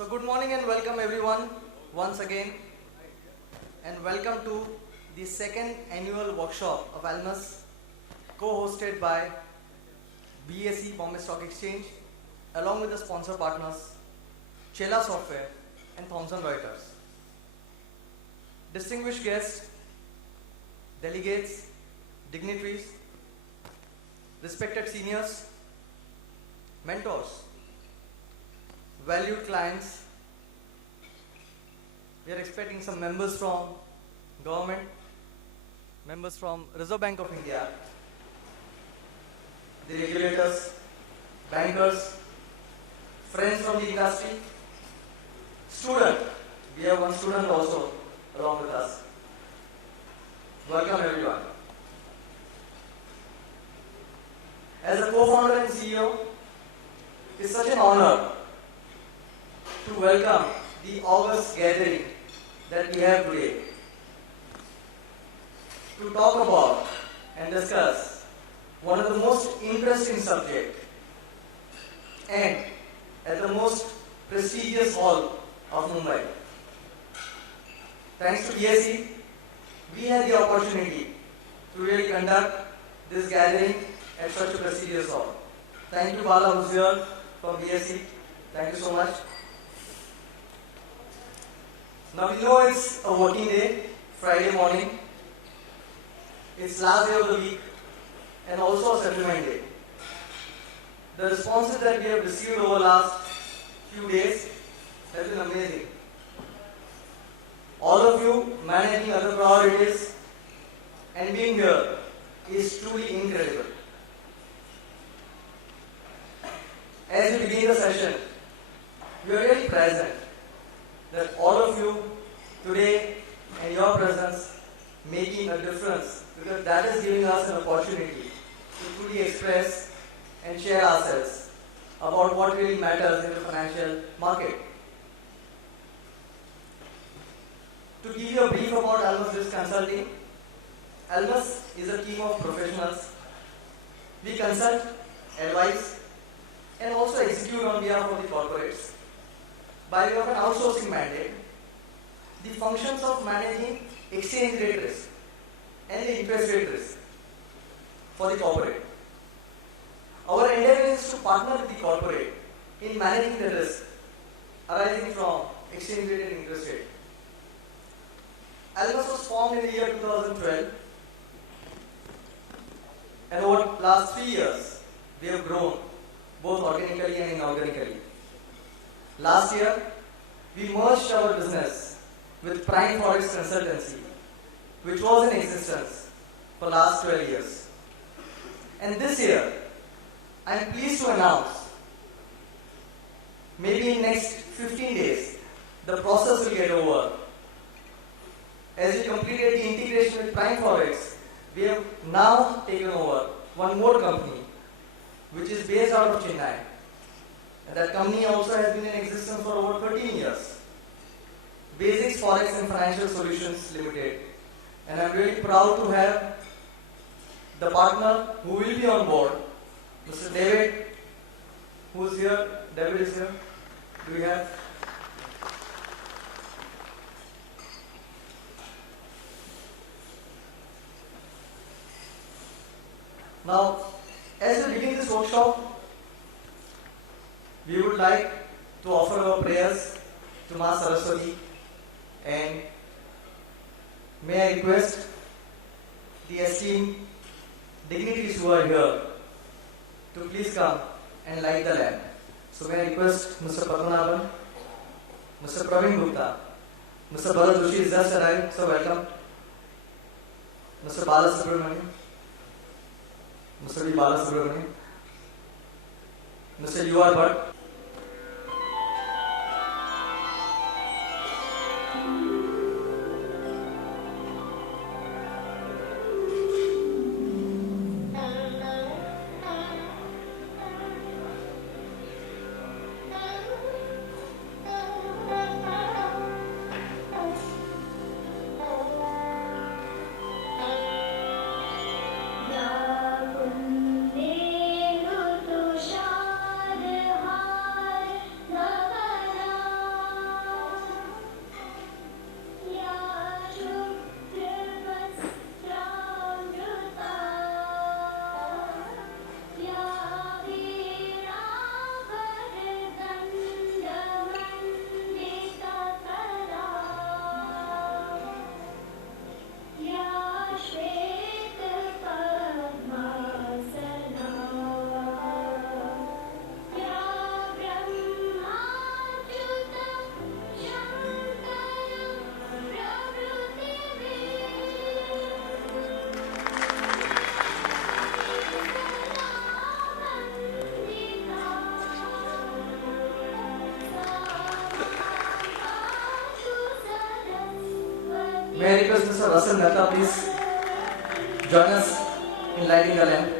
So good morning and welcome everyone once again, and welcome to the second annual workshop of Almus, co-hosted by BSE Bombay Stock Exchange along with the sponsor partners Chela Software and Thomson Reuters. Distinguished guests, delegates, dignitaries, respected seniors, mentors, valued clients. We are expecting some members from government, members from Reserve Bank of India, the regulators, bankers, friends from the industry, student. We have one student also along with us. Welcome everyone. As a co-founder and CEO, it's such an honor to welcome the August gathering that we have today to talk about and discuss one of the most interesting subjects and at the most prestigious hall of Mumbai. Thanks to BSE, we had the opportunity to really conduct this gathering at such a prestigious hall. Thank you, Bala, who's here from BSE. Thank you so much. Now we know it's a working day, Friday morning. It's last day of the week and also a settlement day. The responses that we have received over the last few days have been amazing. All of you managing other priorities and being here is truly incredible. As we begin the session, we are really present that all of you today and your presence making a difference, because that is giving us an opportunity to truly express and share ourselves about what really matters in the financial market. To give you a brief about Almus Risk Consulting, Almus is a team of professionals. We consult, advise, and also execute on behalf of the corporates by way of an outsourcing mandate the functions of managing exchange rate risk and the interest rate risk for the corporate. Our endeavor is to partner with the corporate in managing the risk arising from exchange rate and interest rate. Almus was formed in the year 2012, and over the last 3 years we have grown both organically and inorganically. Last year, we merged our business with Prime Forex Consultancy, which was in existence for the last 12 years. And this year, I am pleased to announce, maybe in next 15 days, the process will get over. As we completed the integration with Prime Forex, we have now taken over one more company, which is based out of Chennai. And that company also has been in existence for over 13 years. Basics Forex and Financial Solutions Limited. And I'm really proud to have the partner who will be on board, Mr. David, who is here. David is here. Do we have? Now, as we begin this workshop, we would like to offer our prayers to Ma Saraswati, and may I request the esteemed dignitaries who are here to please come and light the lamp. So may I request Mr. Padmanabhan, Mr. Praveen Gupta, Mr. Bharat Joshi is just arrived, so welcome. Mr. Bala Subramanian, Mr. V. Bala Subramanian, Mr. U.R. Bhatt, या कुन्देन्दु तुषारहार May I request Mr. Russell Mehta, please join us in lighting the lamp.